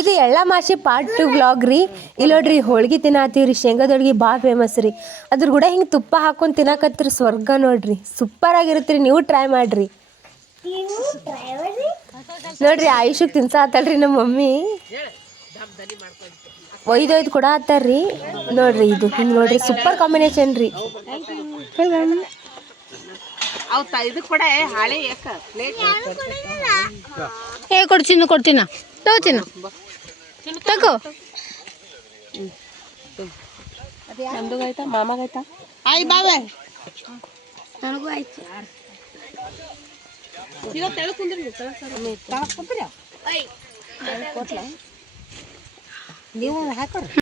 ಇದು ಎಳ್ಳಮಾಸಿ part 2 vlog ರೀ. ಇಲ್ಲಿ ನೋಡ್ರಿ ಹೋಳ್ಗಿ ತಿನ್ನತ್ತೀವ್ರಿ. ಶೇಂಗಾದೊಳ್ಗಿ ಭಾಳ ಫೇಮಸ್ ರೀ. ಅದ್ರ ಕೂಡ ಹಿಂಗೆ ತುಪ್ಪ ಹಾಕೊಂಡು ತಿನ್ನಕತ್ರಿ ಸ್ವರ್ಗ ನೋಡ್ರಿ. ಸೂಪರ್ ಆಗಿರುತ್ತೆ ರೀ. ನೀವು ಟ್ರೈ ಮಾಡ್ರಿ ನೋಡ್ರಿ. ಆಯುಷಕ್ಕೆ ತಿನ್ಸಾತಲ್ರಿ ನಮ್ಮ ಮಮ್ಮಿ. ಒಯ್ದೊಯ್ದು ಕೂಡ ಆತಾರ್ರಿ ನೋಡ್ರಿ. ಇದು ಹಿಂಗೆ ನೋಡ್ರಿ ಸೂಪರ್ ಕಾಂಬಿನೇಷನ್ ರೀ. ಕೊಡ್ತೀನ ತಗೋತೀನ ತಗೋ. ಆಯ್ತಾ ಮಾಮಾಗಾಯ್ತಾ? ಆಯ್ ಬಾವೆ ನನಗೂ ಆಯ್ತು. ನೀವು ಹಾಕೊಡ್ರಿ.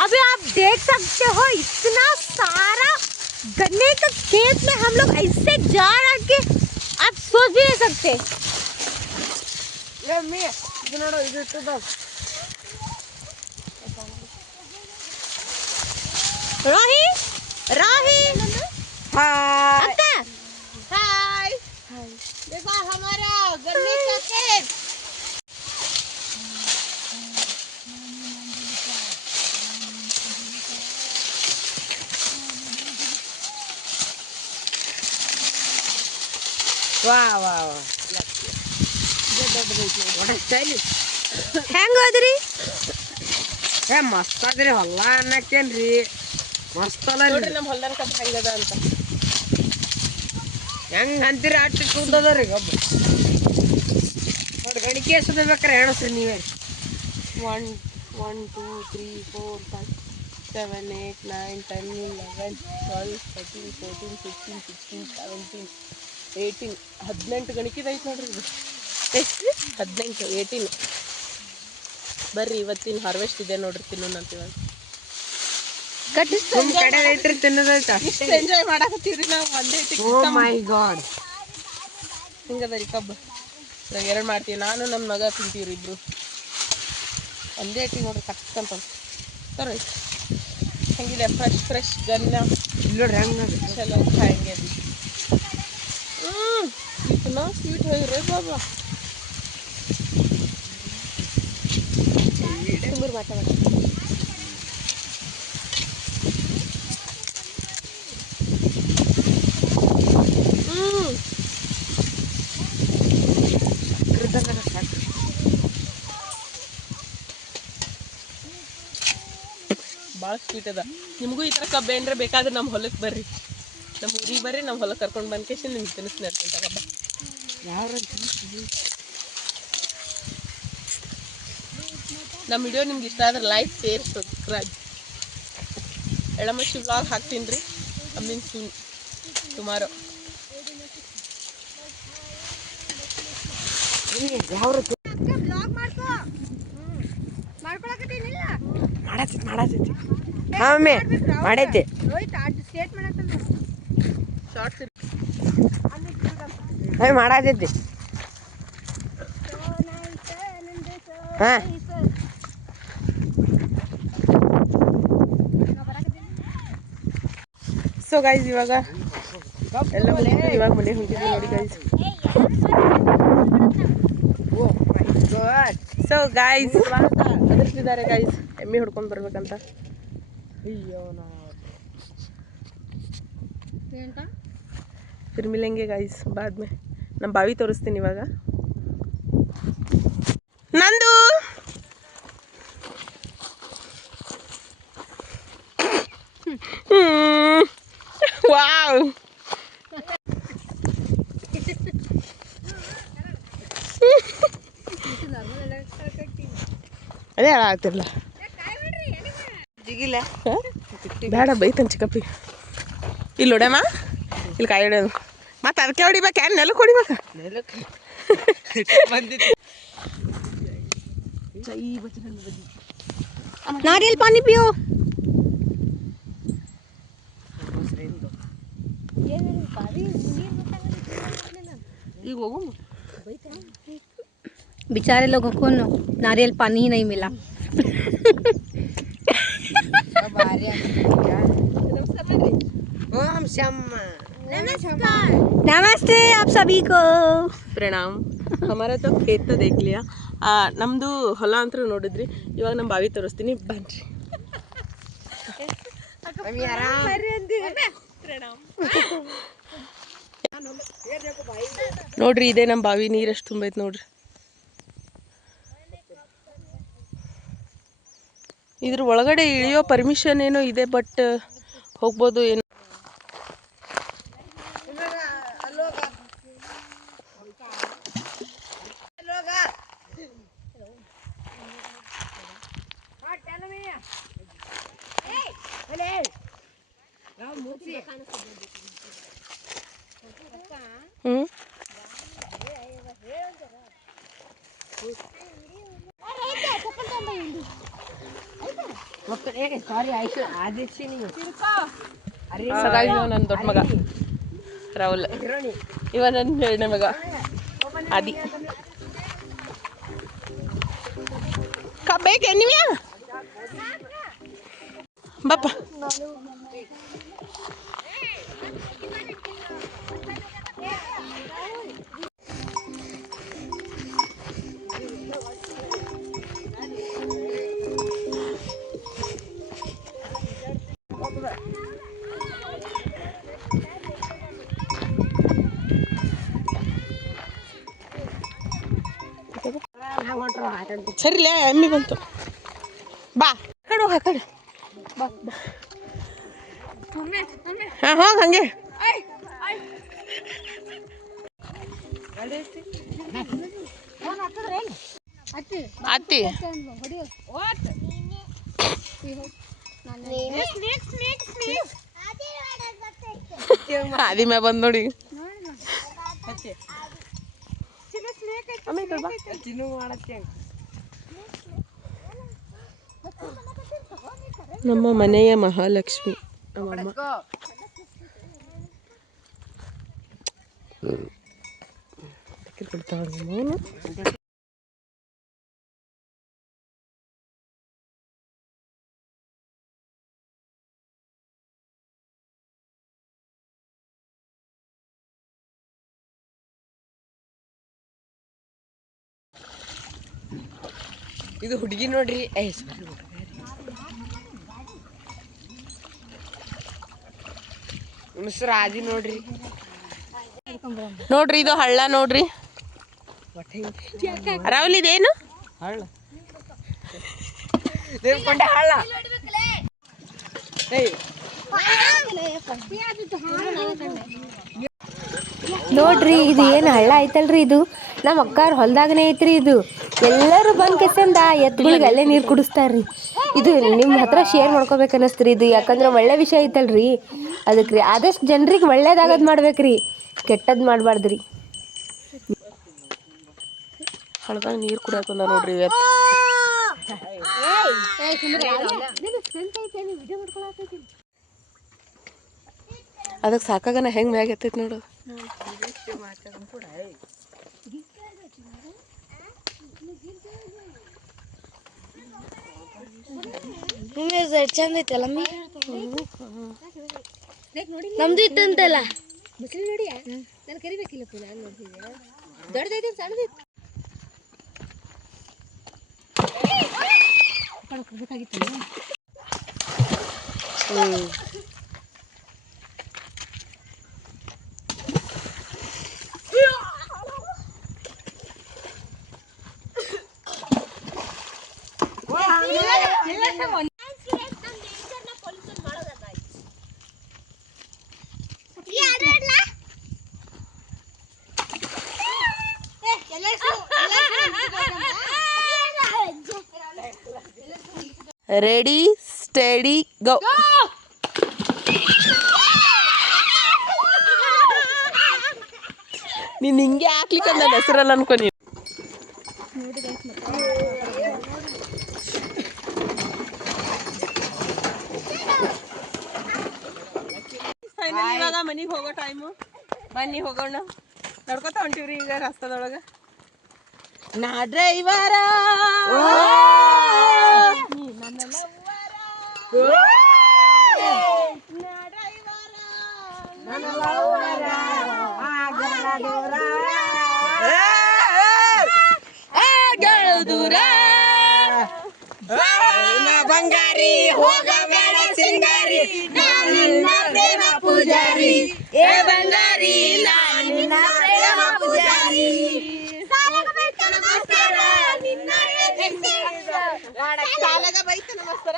अभी आप देख सकते हो इतना सारा गन्ने का खेत में हम लोग ऐसे जा रहा के आप सोच भी नहीं सकते. राही राही हाय हाय देखो हमारा गन्ने का खेत. ಹೆಂಗ ಹೋದ್ರಿ? ಮಸ್ತ್ ಅದ್ರಿ ಹೊಲ ಅನ್ನಕ್ಕೇನ್ರಿ ಮಸ್ತ್ ಅಲ್ಲ ನೋಡ್ರಿ. ನಮ್ಮ ಹೊಲ್ದಾನ ಕಬ್ಬ ಹೆಂಗದ ಅಂತ ಹೆಂಗ್ ಅಂತೀರಿ ಅಟ್ಟು ಕೂದದ್ರಿ ಕಬ್ಬು ನೋಡಿ. ಗಣಿಕೆ ಎಷ್ಟು ಬೇಕಾರೆ ಹೇಳಸ್ರಿ ನೀವೇ. 1 1 2 3 4 5 7 8 9 10 11 12 13 14 15 16 17 18 18 ಗಣಿಕೆದೈತೆ ನೋಡ್ರಿ. ಇದು ಎಷ್ಟು? 18 18. ಬರ್ರಿ ಇವತ್ತಿನ ಹಾರ್ವೆಸ್ಟ್ ಇದೆ ನೋಡ್ರಿ. ತಿನ್ನೋಣಂತ ಇವಾಗ. ಕಡೆ ಐತ್ರಿ ತಿನ್ನೋದೈತ. ಎಂಜಾಯ್ ಮಾಡಕತ್ತೀವ್ರಿ ನಾವು ಒಂದೇ. ಓ ಮೈ ಗಾಡ್. ಹಿಂಗದ ರೀ ಕಬ್ಬು. ಇವಾಗ 2 ಮಾಡ್ತೀವಿ. ನಾನು ನನ್ನ ಮಗ ತಿಂತೀವ್ರಿ ಇಬ್ರು. ಒಂದೇ ಐತಿ ನೋಡ್ರಿ ಕತ್ತಂತ ಸರಿ. ಹೆಂಗಿದೆ ಫ್ರೆಶ್ ಗನ್ನ ನೋಡ್ರಿ. ಹೆಂಗ ಚಲೋ ಹೆಂಗೆ इतना स्वीट है रे बाबा. तुम्हारे बाटा बाटा ಭಾಳ ಸ್ವೀಟ್ ಅದ. ನಿಮಗೂ ಈ ಥರ ಕಬ್ಬು ಏನ್ರ ಬೇಕಾದ್ರೆ ನಮ್ಮ ಹೊಲಕ್ಕೆ ಬರ್ರಿ. ನಮ್ಮ ಊರಿಗೆ ಬರ್ರಿ. ನಮ್ಮ ಹೊಲಕ್ಕೆ ಕರ್ಕೊಂಡು ಬಂದ್ಕೇಸಿ ನಿಮ್ಗೆ ತಿನ್ನಿಸ್ತೀನಿ ಅಂತ ಕಬ್ಬ. ನಮ್ಮ ವಿಡಿಯೋ ನಿಮ್ಗೆ ಇಷ್ಟ ಆದ್ರೆ ಲೈಕ್ ಶೇರ್ ಸಬ್ಸ್ಕ್ರೈಬ್. ಎಳ್ಳಮಾಸಿ ವ್ಲಾಗ್ ಹಾಕ್ತೀನಿ ರೀ. Coming soon tomorrow. ಮಾಡತ್ತೈತಿ ಮಮ್ಮಿ ಮಾಡೈತಿ. ಮಾಡತೈತಿ. ಹಾಂ ಸೊ ಗೈಸ್ ಇವಾಗ ಎಲ್ಲ ಮುಗಿದು ಇವಾಗ ಮನೆ ಹೊಂಟಿದ್ವಿ ನೋಡಿ ಗೈಸ್. ಸೊ ಗೈಸ್ ಅದರ್ತಿದ್ದಾರೆ ಗೈಸ್. ಎಮ್ಮೆ ಹೊಡ್ಕೊಂಡು ಬರ್ಬೇಕಂತ. ಅಯ್ಯೋ फिर मिलेंगे गाइस बाद में. ನಮ್ಮ ಬಾವಿ ತೋರಿಸ್ತೀನಿ ಇವಾಗ. ನಂದು ವಾವ್ ಅದೇ ಆಗ್ತಿರ್ಲ ಜಿಗಿಲ್ಲ ಬೇಡ ಬೈತನ್ ಚಿಕ್ಕಪ್ಪಿ ಇಲ್ಲಿ ಹೊಡ್ಯಮ್ಮ ಇಲ್ಲಿ ಕಾಯಿ ಹೊಡ್ಯೋದು ಮತ್ತೆ ಅದಕ್ಕೆ ಹೊಡಿಬೇಕು ಏನು ನೆಲಕ್ಕೆ ಹೊಡಿಬೇಕು ಬಂದಿತ್ತು नारियल पानी पियो ಈಗ ಹೋಗು बेचारे लोगों को नारियल पानी ही नहीं मिला ओम शम्मा नमस्ते आप सभी को ಪ್ರಣಾಮ್ ಹಮಾರ ತೋ ಖೇತ್ ದೇಖ ಲಿಯಾ ನಮ್ಮದು ಹೊಲ ಅಂತೂ ನೋಡಿದ್ರಿ ಇವಾಗ ನಮ್ಮ ಬಾವಿ ತೋರಿಸ್ತೀನಿ ಬನ್ರಿ ನೋಡ್ರಿ ಇದೇ ನಮ್ಮ ಬಾವಿ ನೀರು ಎಷ್ಟು ತುಂಬೈತೆ ನೋಡ್ರಿ ಇದ್ರ ಒಳಗಡೆ ಇಳಿಯೋ ಪರ್ಮಿಷನ್ ಏನೋ ಇದೆ ಬಟ್ ಹೋಗ್ಬೋದು ಏನೋ ಸಾರಿ ಆಯ್ತು ಆದಿತ್ಯ ನೀವು ಸಗಾಯಿ ನನ್ನ ದೊಡ್ಡ ಮಗ ರಾಹುಲ್ ಇವ ನನ್ನ ಎರಡನೇ ಮಗ ಆದಿ ಬೇಕೆ ನೀವ್ಯಾ ಬಾಪ ಸರಿಲೇ ಎಮ್ಮಿ ಬಂತು ಬಾ ಕಡೆ ಹೋಗ ಕಡೆ ಬಾ ಬಾ ಹಾಂ ಹೋಗಿ ಹಂಗೆ ಅತ್ತಿ ಆದಿ ಮ್ಯಾ ಬಂದ್ ನೋಡಿ ನಮ್ಮ ಮನೆಯ ಮಹಾಲಕ್ಷ್ಮಿ ನಮ್ಮಮ್ಮ ಇದು ಹುಡುಗಿ ನೋಡ್ರಿ ಹೆಸರು ಆದಿ ನೋಡ್ರಿ ನೋಡ್ರಿ ಇದು ಹಳ್ಳ ನೋಡ್ರಿ ರಾಹುಲ್ ಇದೇನು ಹಳ್ಳ ದೇವ್ಕೊಂಡೆ ಹಳ್ಳ ನೋಡ್ರಿ ಇದು ಏನು ಹಳ್ಳ ಐತಲ್ರಿ ಇದು ನಮ್ಮ ಅಕ್ಕಾರ ಹೊಲ್ದಾಗನೇ ಐತ್ರಿ ಇದು ಎಲ್ಲರೂ ಬಂದ್ ಕೆಸಂದ ಎತ್ತುಗಳಿಗೆ ಅಲ್ಲೇ ನೀರು ಕುಡಿಸ್ತಾರ್ರಿ ಇದು ನಿಮ್ಮ ಹತ್ರ ಶೇರ್ ಮಾಡ್ಕೋಬೇಕು ಅನ್ನಿಸ್ತ್ರಿ ಇದು ಯಾಕಂದ್ರೆ ಒಳ್ಳೆ ವಿಷಯ ಐತಲ್ರಿ ಅದಕ್ಕೆ ರೀ ಆದಷ್ಟು ಜನರಿಗೆ ಒಳ್ಳೇದಾಗದ್ ಮಾಡ್ಬೇಕ್ರಿ ಕೆಟ್ಟದ್ ಮಾಡಬಾರ್ದ್ರಿ ಹಳ್ದಾಗ ನೀರು ಕುಡಿಯಕ್ಕೆ ಬಂದ ನೋಡ್ರಿ ಇವತ್ತು ಅದಕ್ಕೆ ಸಾಕಾಗನ ಹೆಂಗೆ ಮ್ಯಾಗ ಎತ್ತೈತಿ ನೋಡು ಚಂದ ಐತಲ್ಲ ನಮ್ದು ಇತ್ತಂತಲ್ಲ ಬಿಸಿಲು ನೋಡಿ ನಾನು ಕರಿಬೇಕಿಲ್ಲಪ್ಪ ನಾನು ನೋಡ್ತಿದ್ದೆ ದೊಡ್ಡದೈತೆ ಸಣ್ಣದಿತ್ತು ಕೊಡ್ಬೇಕಾಗಿತ್ತು ರೆಡಿ ಸ್ಟಡಿ ಗೋ. ನೀನ್ ಹಿಂಗೆ ಹಾಕ್ಲಿಕ್ಕೆ ನನ್ನ ಹೆಸರಲ್ಲ ಅನ್ಕೊನಿ. ಇವಾಗ ಮನಿಗೆ ಹೋಗೋ ಟೈಮು. ಬನ್ನಿ ಹೋಗೋಣ. ನಡ್ಕೊತ ಹೊಂಟಿವ್ರಿ ಈಗ ರಸ್ತದೊಳಗ. ನಾ ಡ್ರೈವರ ದೂರ ಬಂಗಾರಿ ಹೋಗಬೇಡ ಸಿಂಗಾರಿ ನಿನ್ನ ಪ್ರೇಮ ಪೂಜಾರಿ ಏ ಬಂಗಾರಿ ನಿನ್ನ ಪ್ರೇಮ ಪೂಜಾರಿ ಸಾಲಗ ಬೈತ ನಮಸ್ಕಾರ.